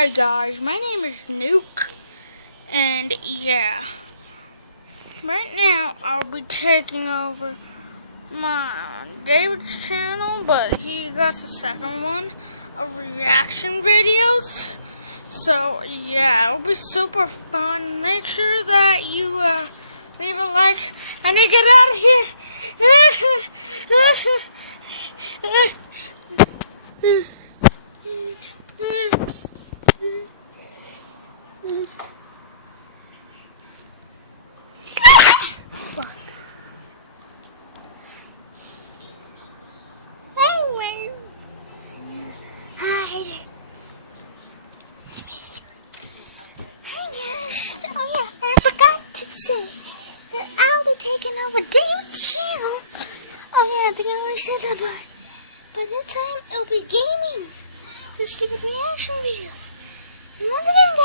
Hi guys, my name is Nuke, and yeah, right now I'll be taking over my David's channel, but he got the second one of reaction videos, so yeah, it'll be super fun. Make sure that you leave a like, and then get out of here. I'll be taking over David's channel. Oh yeah, I think I already said that, but this time it'll be gaming. Just keep reaction videos. And once again,